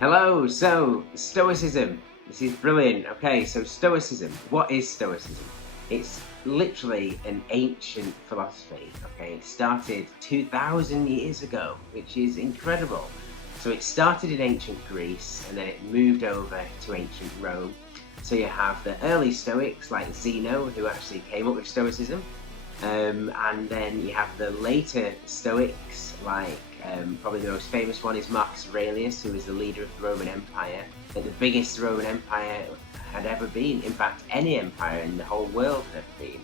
Hello, so Stoicism. This is brilliant. Okay, so Stoicism. What is Stoicism? It's literally an ancient philosophy. Okay, it started 2,000 years ago, which is incredible. So it started in ancient Greece and then it moved over to ancient Rome. So you have the early Stoics like Zeno, who actually came up with Stoicism. And then you have the later Stoics, like probably the most famous one is Marcus Aurelius, who was the leader of the Roman Empire, the biggest Roman Empire had ever been. In fact, any empire in the whole world had ever been,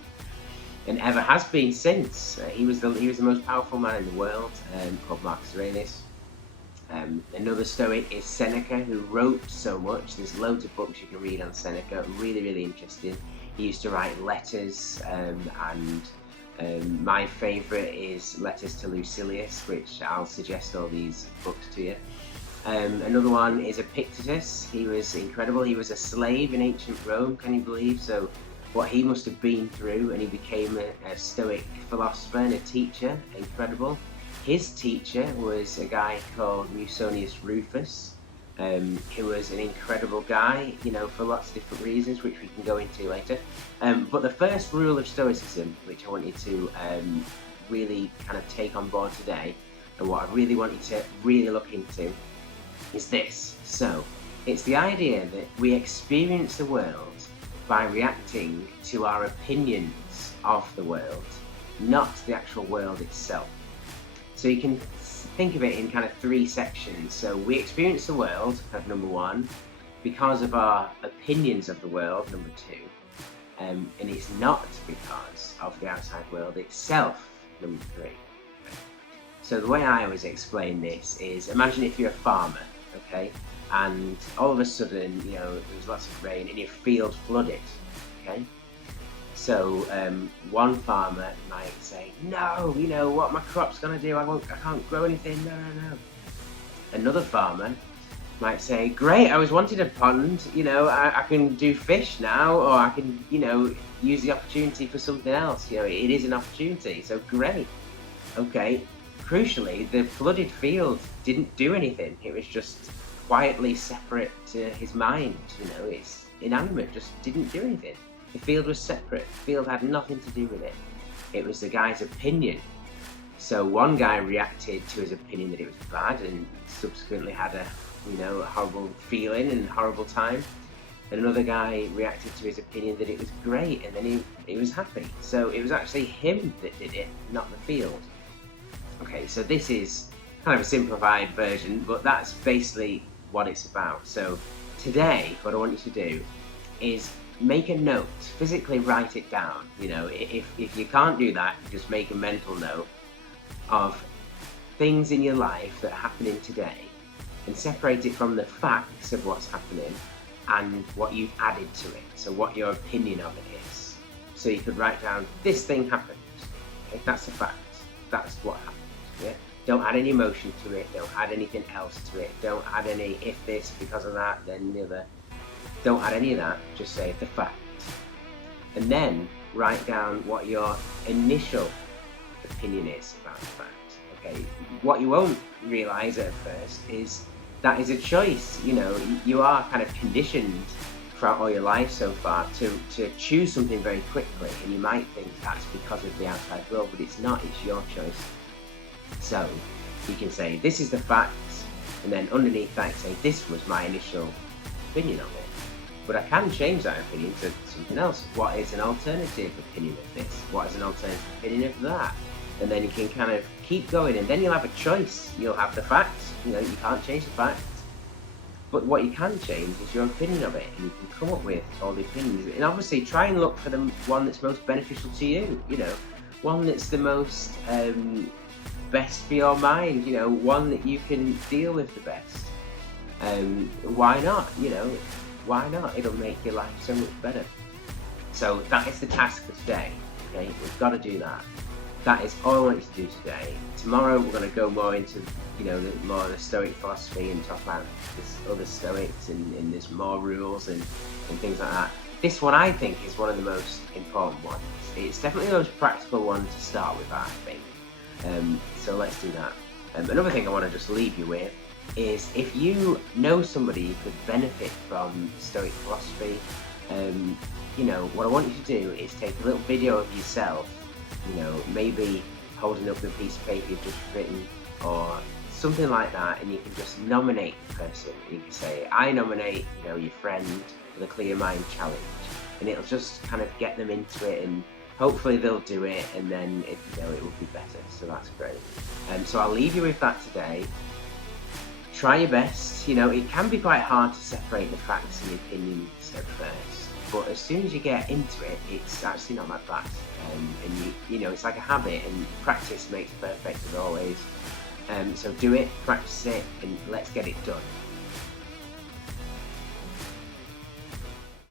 and ever has been since. He was the most powerful man in the world, called Marcus Aurelius. Another Stoic is Seneca, who wrote so much. There's loads of books you can read on Seneca, really, really interesting. He used to write letters, and my favourite is Letters to Lucilius, which I'll suggest all these books to you. Another one is Epictetus. He was incredible. He was a slave in ancient Rome, can you believe? So what he must have been through, and he became a Stoic philosopher and a teacher. Incredible. His teacher was a guy called Musonius Rufus, who was an incredible guy, for lots of different reasons, which we can go into later. But the first rule of Stoicism, which I want you to really kind of take on board today, and what I really want you to really look into, is this. So, it's the idea that we experience the world by reacting to our opinions of the world, not the actual world itself. So you can think of it in kind of three sections. So we experience the world, kind of number one, because of our opinions of the world, number two, and it's not because of the outside world itself, number three. So the way I always explain this is, imagine if you're a farmer, okay, and all of a sudden, there's lots of rain and your field flooded, okay? So one farmer might say, no, what my crop's gonna do, I can't grow anything, no. Another farmer might say, great, I was wanting a pond, I can do fish now, or I can, use the opportunity for something else. It is an opportunity, so great. Okay, crucially, the flooded field didn't do anything. It was just quietly separate to his mind, it's inanimate, just didn't do anything. The field was separate. The field had nothing to do with it. It was the guy's opinion. So one guy reacted to his opinion that it was bad and subsequently had a horrible feeling and horrible time. And another guy reacted to his opinion that it was great, and then he was happy. So it was actually him that did it, not the field. Okay, so this is kind of a simplified version, but that's basically what it's about. So today, what I want you to do is make a note, physically write it down. If you can't do that, just make a mental note of things in your life that are happening today and separate it from the facts of what's happening and what you've added to it, so what your opinion of it is. So you could write down, this thing happened, okay? That's a fact, that's what happened. Yeah? Don't add any emotion to it, don't add anything else to it, don't add any if this, because of that, then the other. Don't add any of that, just say the fact. And then write down what your initial opinion is about the fact. Okay, what you won't realise at first is that is a choice. You are kind of conditioned throughout all your life so far to choose something very quickly, and you might think that's because of the outside world, but it's not, it's your choice. So you can say, this is the fact, and then underneath that say, this was my initial opinion of it. But I can change that opinion to something else. What is an alternative opinion of this? What is an alternative opinion of that? And then you can kind of keep going, and then you'll have a choice. You'll have the facts, you can't change the facts. But what you can change is your opinion of it, and you can come up with all the opinions. And obviously try and look for the one that's most beneficial to you, one that's the most best for your mind, one that you can deal with the best. Why not, Why not? It'll make your life so much better. So that is the task for today. Okay, we've got to do that. That is all I want you to do today. Tomorrow we're going to go more into, more of the Stoic philosophy and talk about this other Stoics and there's more rules and things like that. This one I think is one of the most important ones. It's definitely the most practical one to start with, I think. So let's do that. Another thing I want to just leave you with is, if you know somebody who could benefit from Stoic philosophy, what I want you to do is take a little video of yourself, maybe holding up the piece of paper you've just written or something like that, and you can just nominate the person. You can say, I nominate, your friend for the Clear Mind Challenge, and it'll just kind of get them into it, and hopefully they'll do it, and then it will be better. So that's great. So I'll leave you with that today. Try your best. It can be quite hard to separate the facts and the opinions at first, but as soon as you get into it, it's actually not that bad. And it's like a habit, and practice makes perfect as always. So do it, practice it, and let's get it done.